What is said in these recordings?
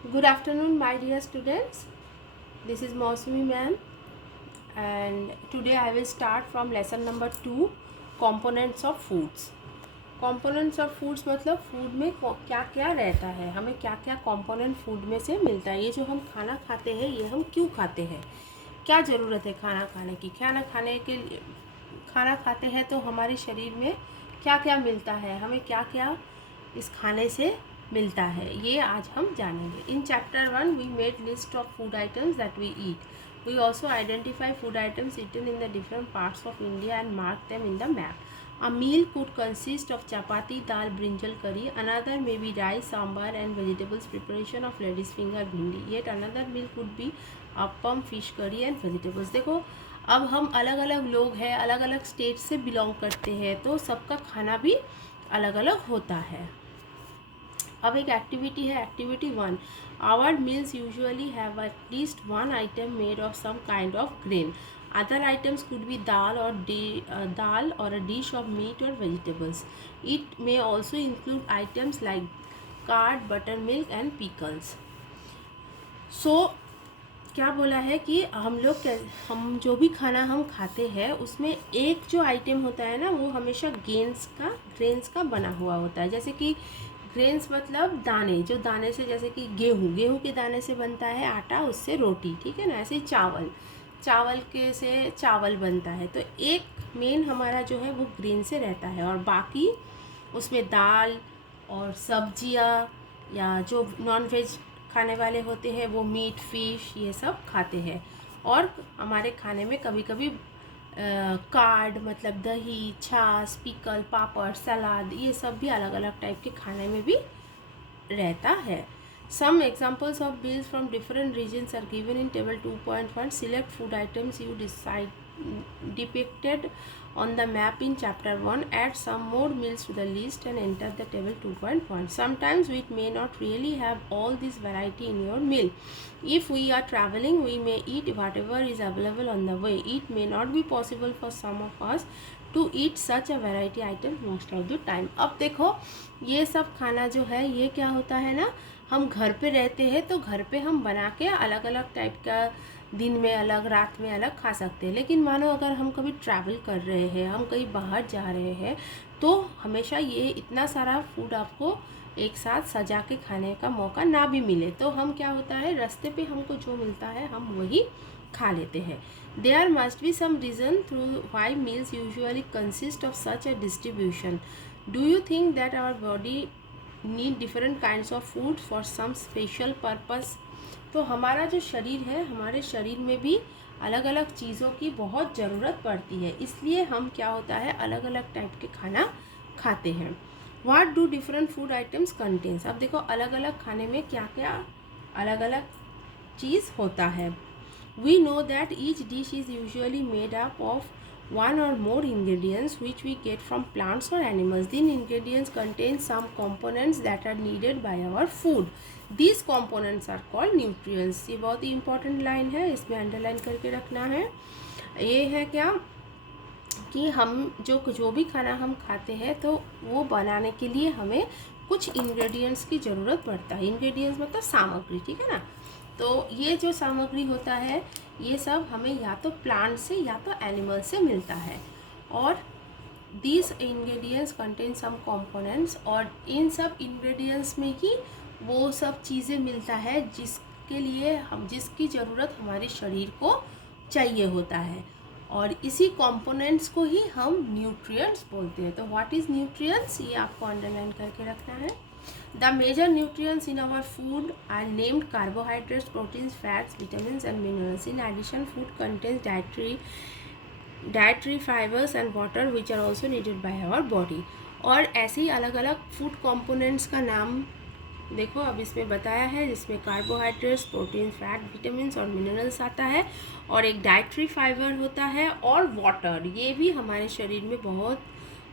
Good afternoon, my dear students. This is Mausumi ma'am, and today I will start from lesson number 2, components of foods. Components of foods मतलब food में क्या क्या रहता है, हमें क्या क्या कंपोनेंट फूड में से मिलता है। ये जो हम खाना खाते हैं ये हम क्यों खाते हैं, क्या ज़रूरत है खाना खाने की, खाना खाने के लिए खाना खाते हैं तो हमारे शरीर में क्या क्या मिलता है, हमें क्या क्या इस खाने से मिलता है, ये आज हम जानेंगे। In chapter 1 we made list of food items that we eat. We also identify food items eaten in the different parts of India and mark them in the map. A meal could consist of chapati, dal, brinjal curry. Another may be rice, sambar and vegetables preparation of lady's finger bhindi. Yet another meal could be appam, fish curry and vegetables. देखो अब हम अलग अलग लोग हैं, अलग अलग state से बिलोंग करते हैं, तो सबका खाना भी अलग अलग होता है। अब एक एक्टिविटी है, activity 1। Our meals usually have at least one item made of some kind of grain. Other items could be dal or a dish of meat or vegetables. It may also include items like curd, buttermilk and pickles. So क्या बोला है कि हम जो भी खाना हम खाते हैं उसमें एक जो आइटम होता है ना वो हमेशा ग्रेन्स का बना हुआ होता है। जैसे कि ग्रेन्स मतलब दाने, जो दाने से, जैसे कि गेहूँ के दाने से बनता है आटा, उससे रोटी, ठीक है ना। ऐसे ही चावल के से चावल बनता है। तो एक मेन हमारा जो है वो ग्रेन से रहता है, और बाकी उसमें दाल और सब्जियाँ, या जो नॉन वेज खाने वाले होते हैं वो मीट, फिश, ये सब खाते हैं। और हमारे खाने में कभी कभी कार्ड मतलब दही, छाछ, पिकल, पापड़, सलाद, ये सब भी अलग अलग टाइप के खाने में भी रहता है। Some examples of meals from different regions are given in table 2.1. Select food items you depicted on the map in chapter 1. Add some more meals to the list and enter the table 2.1. Sometimes we may not really have all this variety in your meal. If we are traveling, we may eat whatever is available on the way. It may not be possible for some of us to eat such a variety item most of the time. अब देखो ये सब खाना जो है ये क्या होता है ना, हम घर पे रहते हैं तो घर पे हम बना के अलग अलग टाइप का, दिन में अलग, रात में अलग खा सकते हैं। लेकिन मानो अगर हम कभी ट्रैवल कर रहे हैं, हम कहीं बाहर जा रहे हैं, तो हमेशा ये इतना सारा फूड आपको एक साथ सजा के खाने का मौका ना भी मिले, तो हम क्या होता है, रास्ते पे हमको जो मिलता है हम वही खा लेते हैं। There must be some reason through why meals usually consist of such a distribution. Do you think that our body need different kinds of food for some special purpose? तो हमारा जो शरीर है, हमारे शरीर में भी अलग अलग चीज़ों की बहुत ज़रूरत पड़ती है, इसलिए हम क्या होता है अलग अलग टाइप के खाना खाते हैं। What do different food items contains? अब देखो अलग अलग खाने में क्या क्या अलग अलग चीज़ होता है। We know that each dish is usually made up of one or more ingredients which we get from plants or animals. These ingredients contain some components that are needed by our food. These components are called nutrients. ये बहुत ही important line है, इसमें underline करके रखना है। ये है क्या कि हम जो भी खाना हम खाते हैं तो वो बनाने के लिए हमें कुछ इंग्रेडिएंट्स की ज़रूरत पड़ता है। इंग्रेडिएंट्स मतलब सामग्री, ठीक है ना। तो ये जो सामग्री होता है ये सब हमें या तो प्लांट से या तो एनिमल से मिलता है। और these ingredients contain some components, और इन सब इंग्रेडिएंट्स में ही वो सब चीज़ें मिलता है जिसकी ज़रूरत हमारे शरीर को चाहिए होता है, और इसी कंपोनेंट्स को ही हम न्यूट्रिएंट्स बोलते हैं। तो व्हाट इज़ न्यूट्रिएंट्स, ये आपको अंडरलाइन करके रखना है। The major nutrients in our food are named carbohydrates, proteins, fats, vitamins and minerals. In addition, food contains dietary fibers and water which are also needed by our body. और ऐसे ही अलग अलग food components का नाम देखो अब इसमें बताया है, जिसमें कार्बोहाइड्रेट्स, प्रोटीन, फैट, विटामिन्स और मिनरल्स आता है, और एक डाइटरी फाइबर होता है, और वाटर, ये भी हमारे शरीर में बहुत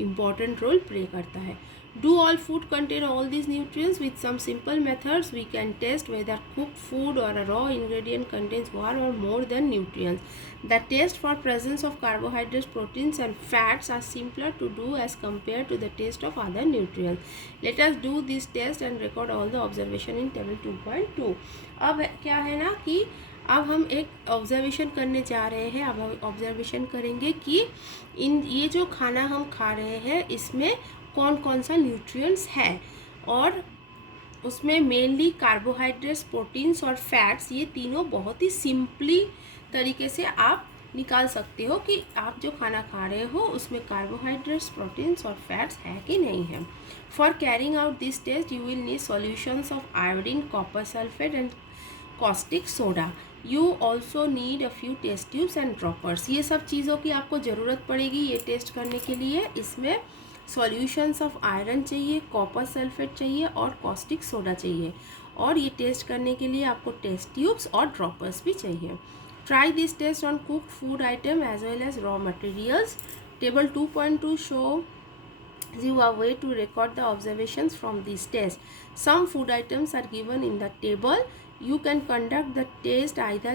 इम्पॉर्टेंट रोल प्ले करता है। Do all food contain all these nutrients? With some simple methods, we can test whether cooked food or a raw ingredient contains one or more than nutrients. The test for presence of carbohydrates, proteins and fats are simpler to do as compared to the test of other nutrients. Let us do this test and record all the observation in table 2.2. अब क्या है ना कि अब हम एक observation करने जा रहे हैं। अब हम ऑब्जर्वेशन करेंगे कि ये जो खाना हम खा रहे हैं इसमें कौन कौन सा न्यूट्रिएंट्स है, और उसमें मेनली कार्बोहाइड्रेट्स, प्रोटीन्स और फैट्स, ये तीनों बहुत ही सिंपली तरीके से आप निकाल सकते हो कि आप जो खाना खा रहे हो उसमें कार्बोहाइड्रेट्स, प्रोटीन्स और फैट्स है कि नहीं है। For carrying out this test you will need solutions of iodine, copper sulphate and caustic soda. You also need a few test tubes and droppers. ये सब चीज़ों की आपको ज़रूरत पड़ेगी ये टेस्ट करने के लिए। इसमें सॉल्यूशंस ऑफ आयरन चाहिए, कॉपर सल्फेट चाहिए और कॉस्टिक सोडा चाहिए, और ये टेस्ट करने के लिए आपको टेस्ट ट्यूब्स और ड्रॉपर्स भी चाहिए। Try this test on cooked food item as well as raw materials. Table 2.2 show you a way to record the observations from this test. Some food items are given in the table. You can conduct the test either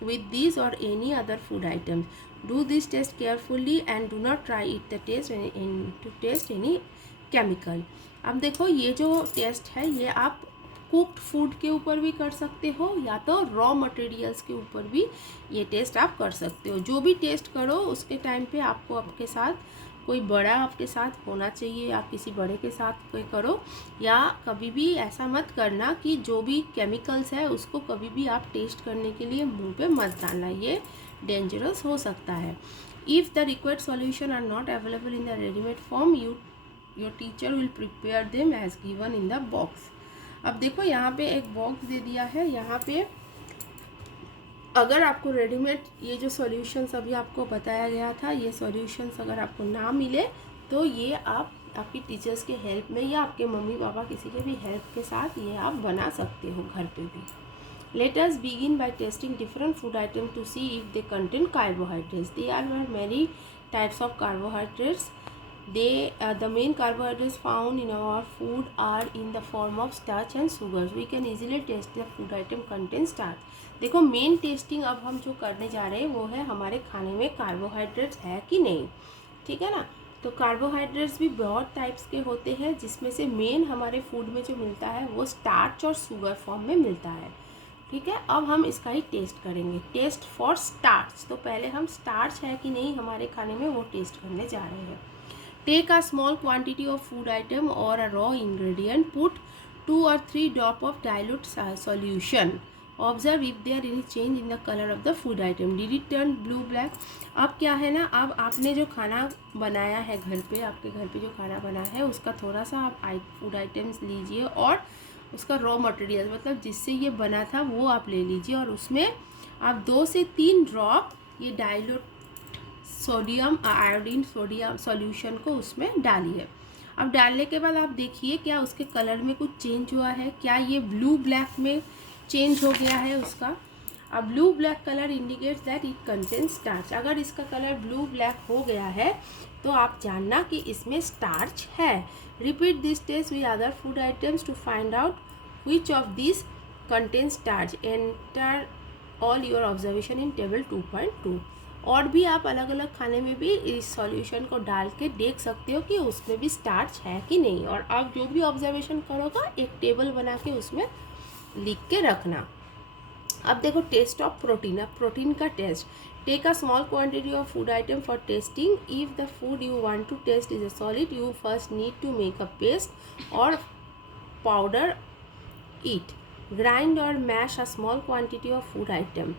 with these or any other food items. Do this test carefully and do not try it the test to test any chemical. अब देखो ये जो test है ये आप cooked food के ऊपर भी कर सकते हो या तो रॉ मटेरियल्स के ऊपर भी ये टेस्ट आप कर सकते हो। जो भी टेस्ट करो उसके टाइम पे आपको आपके साथ कोई बड़ा आपके साथ होना चाहिए, आप किसी बड़े के साथ कोई करो, या कभी भी ऐसा मत करना कि जो भी केमिकल्स है उसको कभी भी आप टेस्ट करने के लिए मुंह पे मत डालना, ये डेंजरस हो सकता है। If the required solution are not available in the readymade form your teacher will prepare them as given in the box. अब देखो यहाँ पे एक बॉक्स दे दिया है, यहाँ पे अगर आपको रेडीमेड ये जो सॉल्यूशंस अभी आपको बताया गया था, ये सॉल्यूशंस अगर आपको ना मिले तो ये आप आपकी टीचर्स के हेल्प में या आपके मम्मी पापा किसी के भी हेल्प के साथ ये आप बना सकते हो घर पे भी। Let us begin by testing different food items to see if they contain carbohydrates. There are many types of carbohydrates. The main carbohydrates found in our food are in the form of starch and sugars. We can easily test the food item contains starch. देखो main testing अब हम जो करने जा रहे हैं वो है हमारे खाने में कार्बोहाइड्रेट्स है कि नहीं, ठीक है ना। तो कार्बोहाइड्रेट्स भी बहुत टाइप्स के होते हैं, जिसमें से मेन हमारे फूड में जो मिलता है वो स्टार्च और शुगर फॉर्म में मिलता है, ठीक है। अब हम इसका ही टेस्ट करेंगे, टेस्ट फॉर स्टार्च। तो पहले हम स्टार्च है कि नहीं हमारे खाने में वो टेस्ट करने जा रहे हैं। Take a small quantity of food item और a raw ingredient, put 2 or 3 drop of dilute solution, observe if there any change in the colour of the food item, did it turn blue black. अब क्या है ना, अब आपने जो खाना बनाया है घर पे, आपके घर पे जो खाना बना है उसका थोड़ा सा आप फूड आइटम्स लीजिए और उसका रॉ मटेरियल मतलब जिससे ये बना था वो आप ले लीजिए, और उसमें आप 2 से 3 ड्रॉप ये dilute sodium iodine sodium solution को उसमें डालिए। अब डालने के बाद आप देखिए क्या उसके कलर में कुछ चेंज हुआ है, क्या ये ब्लू ब्लैक में चेंज हो गया है उसका। अब blue black colour indicates that it contains starch. अगर इसका कलर ब्लू ब्लैक हो गया है तो आप जानना कि इसमें स्टार्च है। Repeat this test with other food items to find out which of this contains starch. Enter all your observation in table 2.2। और भी आप अलग अलग खाने में भी इस सॉल्यूशन को डाल के देख सकते हो कि उसमें भी स्टार्च है कि नहीं, और आप जो भी ऑब्जर्वेशन करोगे एक टेबल बना के उसमें लिख के रखना। अब देखो टेस्ट ऑफ प्रोटीन। अब प्रोटीन का test, take a small quantity of food item for testing. If the food you want to test is a solid, you first need to make a paste or powder it, grind or mash a small quantity of food item,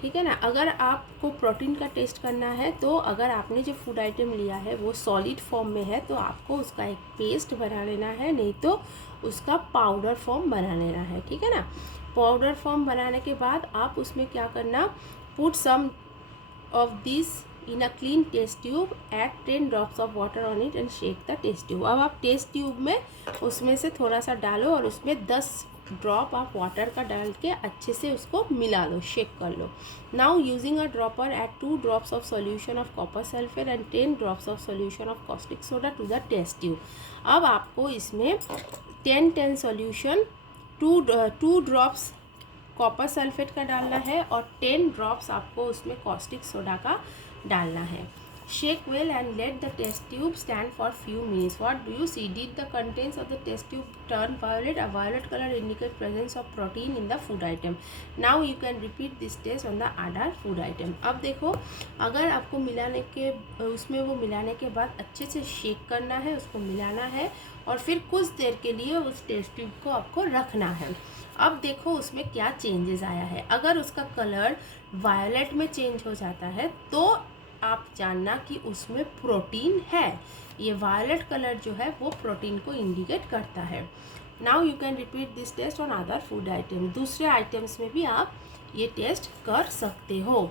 ठीक है ना। अगर आपको protein का test करना है तो अगर आपने जो फूड आइटम लिया है वो सॉलिड फॉर्म में है तो आपको उसका एक पेस्ट बना लेना है, नहीं तो उसका पाउडर फॉर्म बना लेना है, ठीक है ना। पाउडर फॉर्म बनाने के बाद आप उसमें क्या करना, put some of this in a clean test tube, add 10 drops of water on it and shake the test tube. अब आप टेस्ट ट्यूब में उसमें से थोड़ा सा डालो और उसमें 10 ड्रॉप आप वाटर का डाल के अच्छे से उसको मिला लो, शेक कर लो। Now using a dropper add 2 drops of solution of copper sulphate and 10 drops of solution of caustic soda to the test tube. अब आपको इसमें 10 सॉल्यूशन 2 ड्रॉप्स कॉपर सल्फेट का डालना है और 10 ड्रॉप्स आपको उसमें कॉस्टिक सोडा का डालना है। Shake well and let the test tube stand for few minutes. What do you see? Did the contents of the test tube turn violet? A violet colour indicate presence of protein in the food item. Now you can repeat this test on the other food item. अब देखो, अगर आपको मिलाने के उसमें वो मिलाने के बाद अच्छे से शेक करना है, उसको मिलाना है और फिर कुछ देर के लिए उस टेस्ट ट्यूब को आपको रखना है। अब देखो उसमें क्या चेंजेस आया है। अगर उसका कलर वायलेट में चेंज हो जाता है तो आप जानना कि उसमें प्रोटीन है। ये वायलेट कलर जो है वो प्रोटीन को इंडिकेट करता है। Now you can repeat this test on other food item. दूसरे आइटम्स में भी आप ये टेस्ट कर सकते हो।